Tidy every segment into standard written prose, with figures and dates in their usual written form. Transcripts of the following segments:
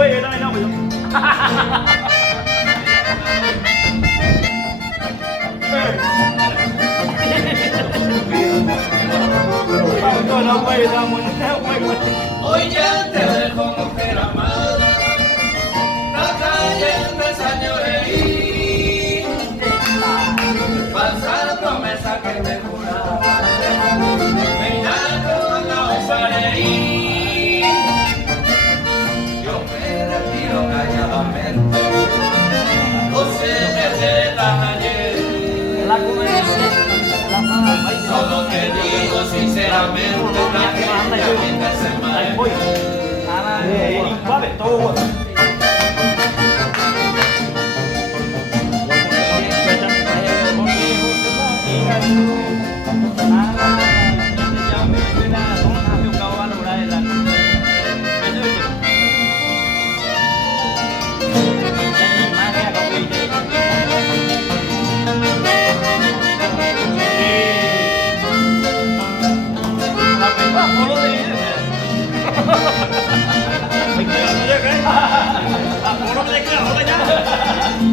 güey, yo también no, pues yo. No, güey, estamos Hoy ya te dejo mujer amada, no cayendo esa señoreí, falsa promesa que te juraba, peinando la osareí. Yo me retiro calladamente, no sé qué te das ayer. Solo te digo sinceramente, la gente a mí me hace mal.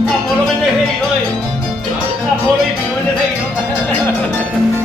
Apolo me dejé ir hoy. Apolo y Pino me dejé ir.